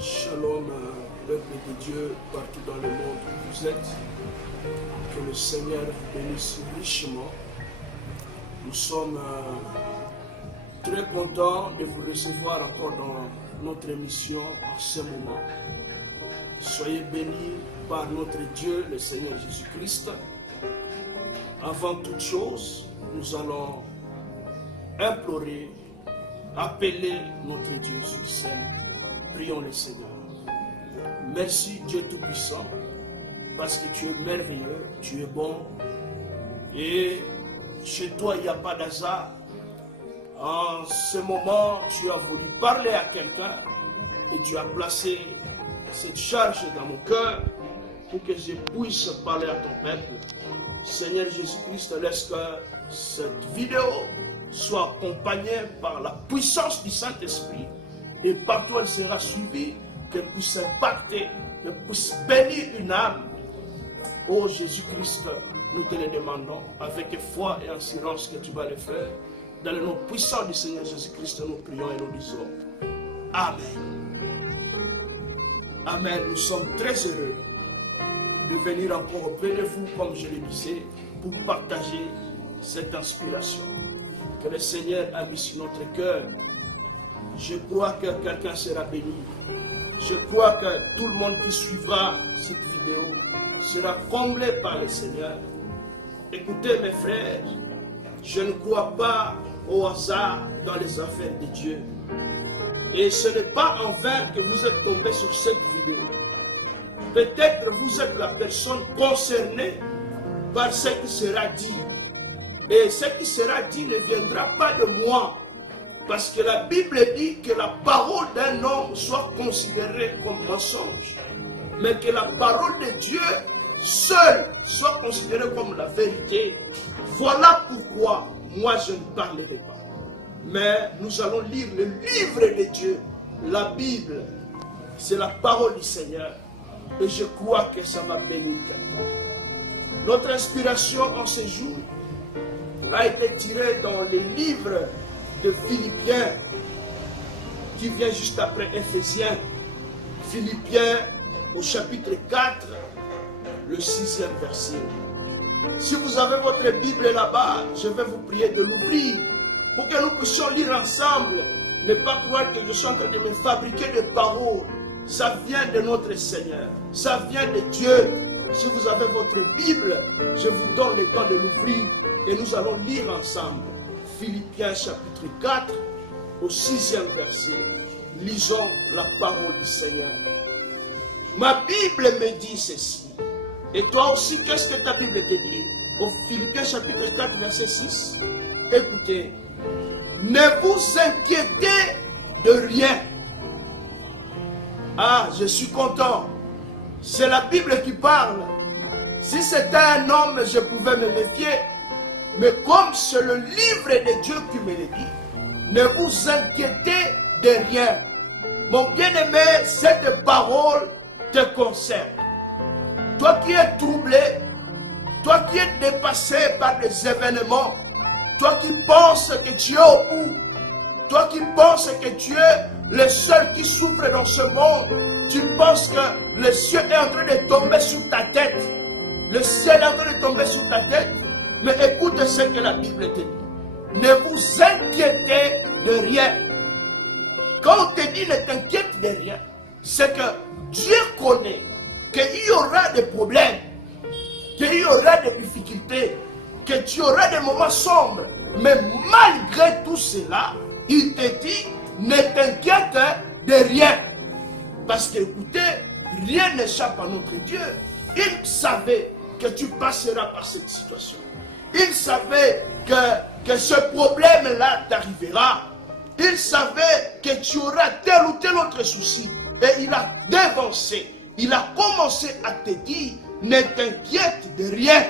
Shalom, peuple de Dieu, partout dans le monde où vous êtes. Que le Seigneur vous bénisse richement. Nous sommes très contents de vous recevoir encore dans notre émission en ce moment. Soyez bénis par notre Dieu, le Seigneur Jésus-Christ. Avant toute chose, nous allons implorer, appeler notre Dieu sur scène. Prions le Seigneur. Merci Dieu Tout-Puissant, parce que tu es merveilleux, tu es bon. Et chez toi, il n'y a pas d'hasard. En ce moment, tu as voulu parler à quelqu'un et tu as placé cette charge dans mon cœur pour que je puisse parler à ton peuple. Seigneur Jésus-Christ, laisse que cette vidéo soit accompagnée par la puissance du Saint-Esprit et partout elle sera suivie, qu'elle puisse impacter, qu'elle puisse bénir une âme. Oh Jésus-Christ, nous te le demandons avec foi et en silence que tu vas le faire. Dans le nom puissant du Seigneur Jésus-Christ, nous prions et nous disons Amen. Amen. Nous sommes très heureux de venir encore auprès de vous, comme je le disais, pour partager cette inspiration que le Seigneur a mis sur notre cœur. Je crois que quelqu'un sera béni. Je crois que tout le monde qui suivra cette vidéo sera comblé par le Seigneur. Écoutez mes frères, je ne crois pas au hasard dans les affaires de Dieu. Et ce n'est pas en vain que vous êtes tombé sur cette vidéo. Peut-être vous êtes la personne concernée par ce qui sera dit. Et ce qui sera dit ne viendra pas de moi. Parce que la Bible dit que la parole d'un homme soit considérée comme mensonge. Mais que la parole de Dieu seule soit considérée comme la vérité. Voilà pourquoi moi je ne parlerai pas. Mais nous allons lire le livre de Dieu. La Bible, c'est la parole du Seigneur. Et je crois que ça va bénir quelqu'un. Notre inspiration en ce jour a été tirée dans le livre de Philippiens, qui vient juste après Éphésiens. Philippiens au chapitre 4, le 6e verset. Si vous avez votre Bible là-bas, je vais vous prier de l'ouvrir pour que nous puissions lire ensemble. Ne pas croire que je suis en train de me fabriquer des paroles. Ça vient de notre Seigneur. Ça vient de Dieu. Si vous avez votre Bible, je vous donne le temps de l'ouvrir et nous allons lire ensemble. Philippiens chapitre 4 au 6e verset. Lisons la parole du Seigneur. Ma Bible me dit ceci. Et toi aussi, qu'est-ce que ta Bible te dit? Au Philippiens chapitre 4 verset 6. Écoutez. Ne vous inquiétez de rien. Ah, je suis content. C'est la Bible qui parle. Si c'était un homme, je pouvais me méfier. Mais comme c'est le livre de Dieu qui me le dit, ne vous inquiétez de rien. Mon bien-aimé, cette parole te concerne. Toi qui es troublé, toi qui es dépassé par des événements, toi qui penses que tu es au bout, toi qui penses que tu es le seul qui souffre dans ce monde, tu penses que le ciel est en train de tomber sur ta tête. Le ciel est en train de tomber sur ta tête. Mais écoute ce que la Bible te dit. Ne vous inquiétez de rien. Quand on te dit ne t'inquiète de rien, c'est que Dieu connaît qu'il y aura des problèmes, qu'il y aura des difficultés, que tu auras des moments sombres. Mais malgré tout cela, il te dit ne t'inquiète de rien. Parce que écoutez, rien n'échappe à notre Dieu. Il savait que tu passeras par cette situation. Il savait que ce problème-là t'arrivera. Il savait que tu auras tel ou tel autre souci. Et il a dévancé. Il a commencé à te dire, ne t'inquiète de rien.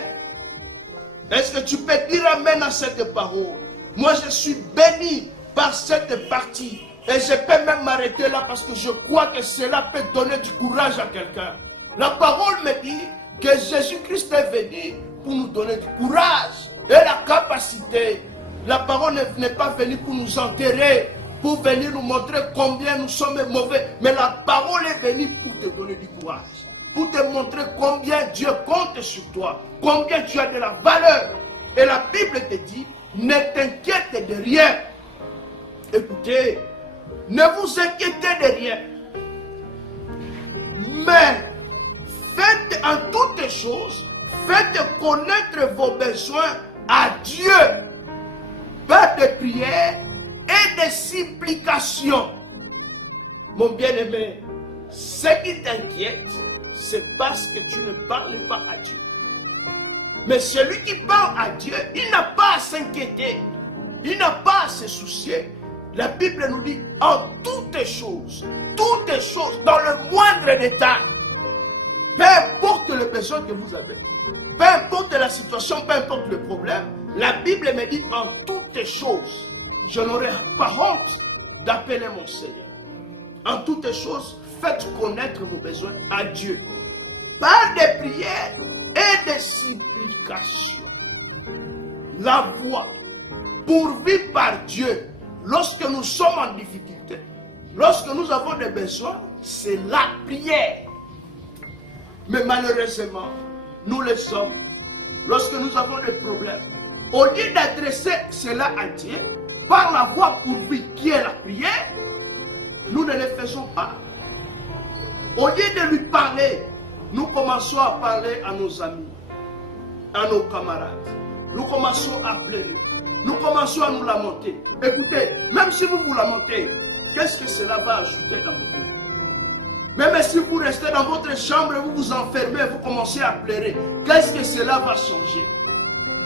Est-ce que tu peux dire amen à cette parole? Moi, je suis béni par cette partie. Et je peux même m'arrêter là parce que je crois que cela peut donner du courage à quelqu'un. La parole me dit que Jésus-Christ est venu pour nous donner du courage et la capacité. La parole n'est pas venue pour nous enterrer. pour venir nous montrer combien nous sommes mauvais. Mais la parole est venue pour te donner du courage. Pour te montrer combien Dieu compte sur toi. Combien tu as de la valeur. Et la Bible te dit, ne t'inquiète de rien. Écoutez, ne vous inquiétez de rien. Mais faites en toutes choses, faites connaître vos besoins à Dieu par des prières et des supplications. Mon bien-aimé, ce qui t'inquiète, c'est parce que tu ne parles pas à Dieu. Mais celui qui parle à Dieu, il n'a pas à s'inquiéter, il n'a pas à se soucier. La Bible nous dit en toutes choses, dans le moindre détail, peu importe le besoin que vous avez, peu importe la situation, peu importe le problème, la Bible me dit en toutes choses, je n'aurai pas honte d'appeler mon Seigneur. En toutes choses, faites connaître vos besoins à Dieu par des prières et des supplications. La voie pourvue par Dieu lorsque nous sommes en difficulté, lorsque nous avons des besoins, c'est la prière. Mais malheureusement, nous les hommes, lorsque nous avons des problèmes, au lieu d'adresser cela à Dieu, par la voie pourvue qui est la prière, nous ne le faisons pas. Au lieu de lui parler, nous commençons à parler à nos amis, à nos camarades. Nous commençons à pleurer. Nous commençons à nous lamenter. Écoutez, même si vous vous lamentez, qu'est-ce que cela va ajouter dans votre vie? Même si vous restez dans votre chambre, vous vous enfermez, vous commencez à pleurer, qu'est-ce que cela va changer?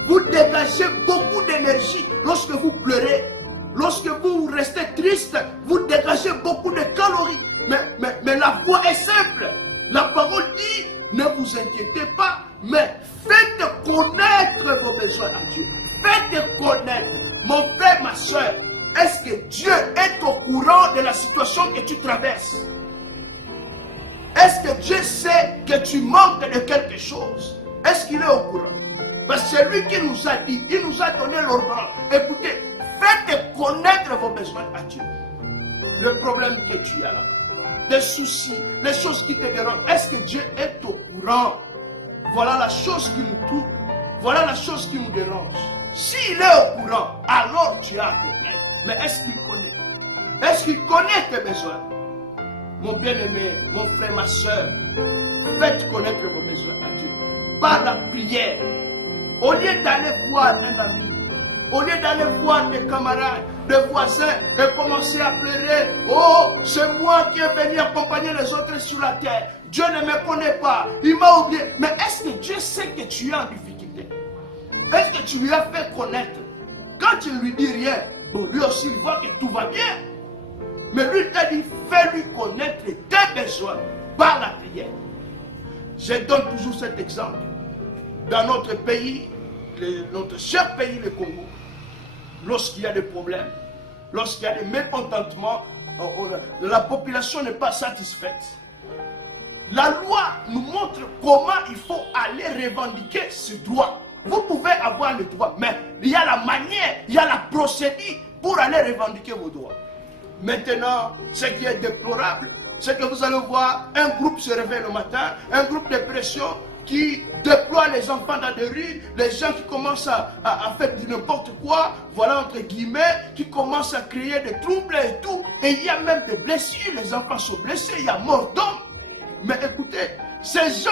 Vous dégagez beaucoup d'énergie lorsque vous pleurez. Lorsque vous restez triste, vous dégagez beaucoup de calories. Mais la voie est simple. La parole dit, ne vous inquiétez pas, mais faites connaître vos besoins à Dieu. Faites connaître. Mon frère, ma soeur, est-ce que Dieu est au courant de la situation que tu traverses? Est-ce que Dieu sait que tu manques de quelque chose? Est-ce qu'il est au courant? Parce que c'est lui qui nous a dit, il nous a donné l'ordonnance. Écoutez, faites connaître vos besoins à Dieu. Le problème que tu as là, des soucis, les choses qui te dérangent, est-ce que Dieu est au courant? Voilà la chose qui nous trouble. Voilà la chose qui nous dérange. S'il est au courant, alors tu as un problème. Mais est-ce qu'il connaît? Est-ce qu'il connaît tes besoins? Mon bien-aimé, mon frère, ma soeur, faites connaître vos besoins à Dieu. Par la prière. Au lieu d'aller voir un ami, au lieu d'aller voir des camarades, des voisins et commencer à pleurer, oh, c'est moi qui est venu accompagner les autres sur la terre. Dieu ne me connaît pas, il m'a oublié. Mais est-ce que Dieu sait que tu es en difficulté? Est-ce que tu lui as fait connaître? Quand tu ne lui dis rien, bon, lui aussi il voit que tout va bien. Mais lui t'a dit, fais-lui connaître tes besoins par la prière. Je donne toujours cet exemple. Dans notre pays, notre cher pays, le Congo, lorsqu'il y a des problèmes, lorsqu'il y a des mécontentements, la population n'est pas satisfaite. La loi nous montre comment il faut aller revendiquer ce droit. Vous pouvez avoir le droit, mais il y a la manière, il y a la procédure pour aller revendiquer vos droits. Maintenant, ce qui est déplorable, c'est que vous allez voir un groupe se réveille le matin, un groupe de pression qui déploie les enfants dans des rues, les gens qui commencent à faire du n'importe quoi, voilà entre guillemets, qui commencent à créer des troubles et tout. Et il y a même des blessures, les enfants sont blessés, il y a mort d'homme. Mais écoutez, ces gens,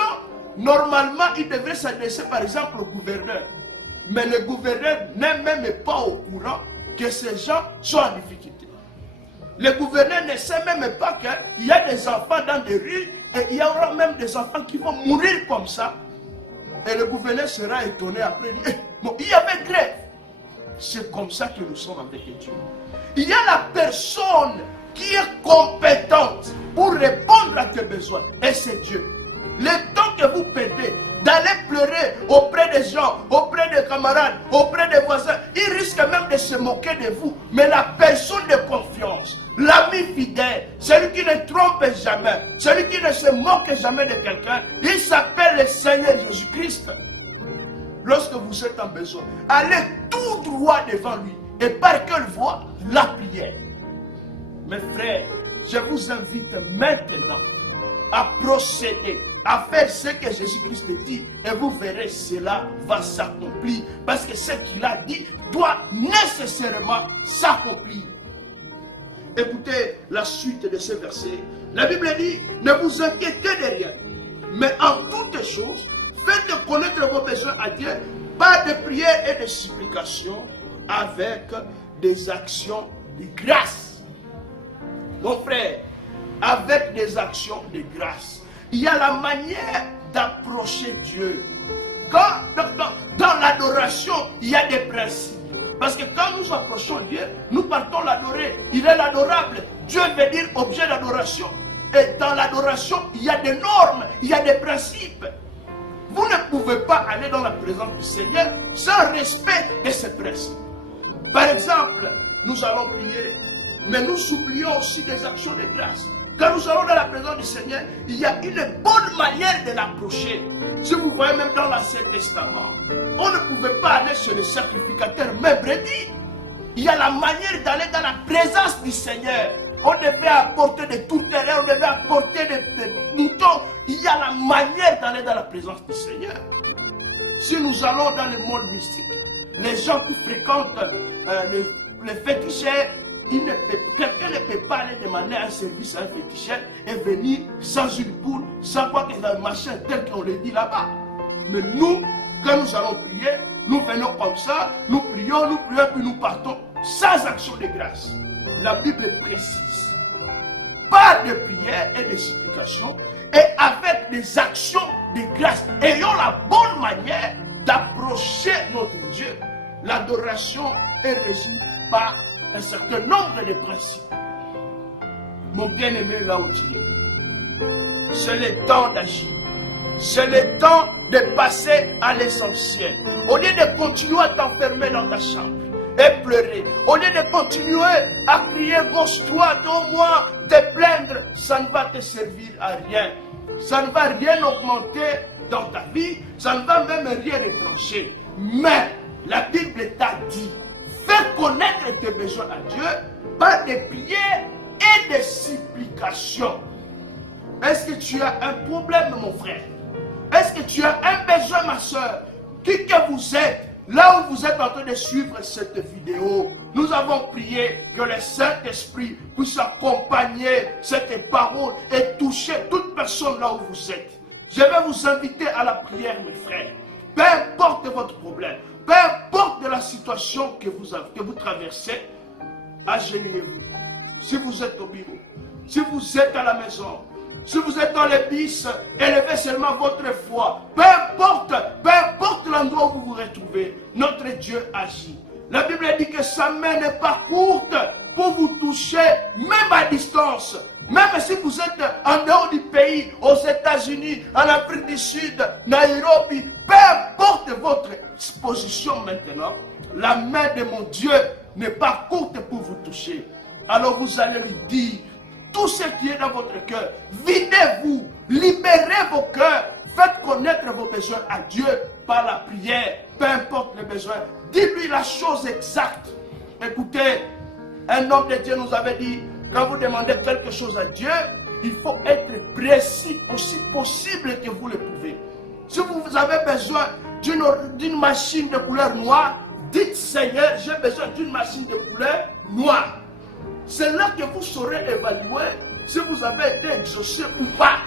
normalement, ils devraient s'adresser par exemple au gouverneur. Mais le gouverneur n'est même pas au courant que ces gens sont en difficulté. Le gouverneur ne sait même pas qu'il y a des enfants dans des rues et il y aura même des enfants qui vont mourir comme ça. Et le gouverneur sera étonné après, il dit, bon, il y avait grève. C'est comme ça que nous sommes avec Dieu. Il y a la personne qui est compétente pour répondre à tes besoins. Et c'est Dieu. Le temps que vous perdez d'aller pleurer auprès des gens, auprès des camarades, auprès des voisins, ils risquent même de se moquer de vous. Mais la personne de confiance, l'ami fidèle, celui qui ne trompe jamais, celui qui ne se moque jamais de quelqu'un, il s'appelle le Seigneur Jésus-Christ. Lorsque vous êtes en besoin, allez tout droit devant lui. Et par quelle voie? La prière. Mes frères, je vous invite maintenant à procéder, à faire ce que Jésus-Christ dit, et vous verrez, cela va s'accomplir, parce que ce qu'il a dit doit nécessairement s'accomplir. Écoutez la suite de ce verset. La Bible dit, ne vous inquiétez de rien, mais en toutes choses, faites connaître vos besoins à Dieu par des prières et des supplications avec des actions de grâce. Mon frère, avec des actions de grâce. Il y a la manière d'approcher Dieu. Dans l'adoration, il y a des principes. Parce que quand nous approchons Dieu, nous partons l'adorer. Il est l'adorable. Dieu veut dire objet d'adoration. Et dans l'adoration, il y a des normes, il y a des principes. Vous ne pouvez pas aller dans la présence du Seigneur sans respect de ces principes. Par exemple, nous allons prier, mais nous oublions aussi des actions de grâce. Quand nous allons dans la présence du Seigneur, il y a une bonne manière de l'approcher. Si vous voyez même dans l'Ancien Testament, on ne pouvait pas aller chez le sacrificateur même brebis. Il y a la manière d'aller dans la présence du Seigneur. On devait apporter des tourterelles, on devait apporter des moutons. Il y a la manière d'aller dans la présence du Seigneur. Si nous allons dans le monde mystique, les gens qui fréquentent les féticheurs, quelqu'un ne peut pas aller demander un service à un féticheur et venir sans une boule, sans quoi que un machin tel qu'on le dit là-bas. Mais nous, quand nous allons prier, nous venons comme ça, nous prions, puis nous partons sans action de grâce. La Bible précise, par des prières et des supplications, et avec des actions de grâce, ayons la bonne manière d'approcher notre Dieu. L'adoration est régie par un certain nombre de principes. Mon bien-aimé, là où tu es, c'est le temps d'agir. C'est le temps de passer à l'essentiel. Au lieu de continuer à t'enfermer dans ta chambre et pleurer, au lieu de continuer à crier gauche-toi, moi, te plaindre, ça ne va te servir à rien. Ça ne va rien augmenter dans ta vie, ça ne va même rien retrancher. Mais la Bible t'a dit, fais connaître tes besoins à Dieu par des prières et des supplications. Est-ce que tu as un problème, mon frère? Est-ce que tu as un besoin, ma soeur? Qui que vous êtes, là où vous êtes en train de suivre cette vidéo, nous avons prié que le Saint-Esprit puisse accompagner cette parole et toucher toute personne là où vous êtes. Je vais vous inviter à la prière, mes frères. Peu importe votre problème, peu importe la situation que vous traversez, agenouillez-vous. Si vous êtes au bureau, si vous êtes à la maison, si vous êtes dans les bus, élevez seulement votre foi. Peu importe l'endroit où vous vous retrouvez, notre Dieu agit. La Bible dit que sa main n'est pas courte pour vous toucher, même à distance. Même si vous êtes en dehors du pays, aux États-Unis, en Afrique du Sud, Nairobi, peu importe votre position maintenant, la main de mon Dieu n'est pas courte pour vous toucher. Alors vous allez lui dire tout ce qui est dans votre cœur. Videz-vous, libérez vos cœurs, faites connaître vos besoins à Dieu par la prière, peu importe les besoins. Dites-lui la chose exacte. Écoutez, un homme de Dieu nous avait dit, quand vous demandez quelque chose à Dieu, il faut être précis aussi possible que vous le pouvez. Si vous avez besoin d'une machine de couleur noire, dites Seigneur, j'ai besoin d'une machine de couleur noire. C'est là que vous saurez évaluer si vous avez été exaucé ou pas.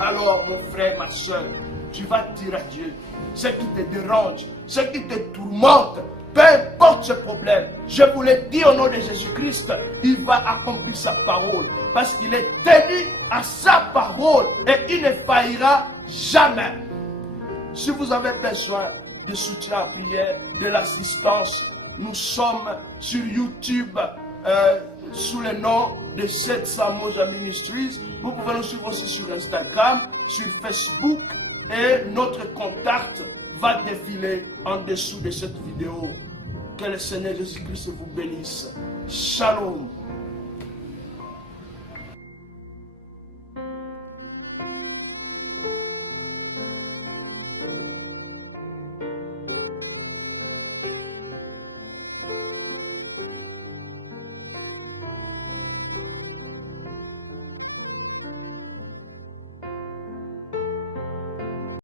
Alors, mon frère, ma soeur, tu vas dire à Dieu ce qui te dérange, ce qui te tourmente, peu importe ce problème. Je vous le dis au nom de Jésus-Christ, il va accomplir sa parole parce qu'il est tenu à sa parole et il ne faillira jamais. Si vous avez besoin de soutien en prière, de l'assistance, nous sommes sur YouTube sous le nom de 700 Moja Ministries. Vous pouvez nous suivre aussi sur Instagram, sur Facebook et notre contact va défiler en dessous de cette vidéo. Que le Seigneur Jésus-Christ vous bénisse. Shalom.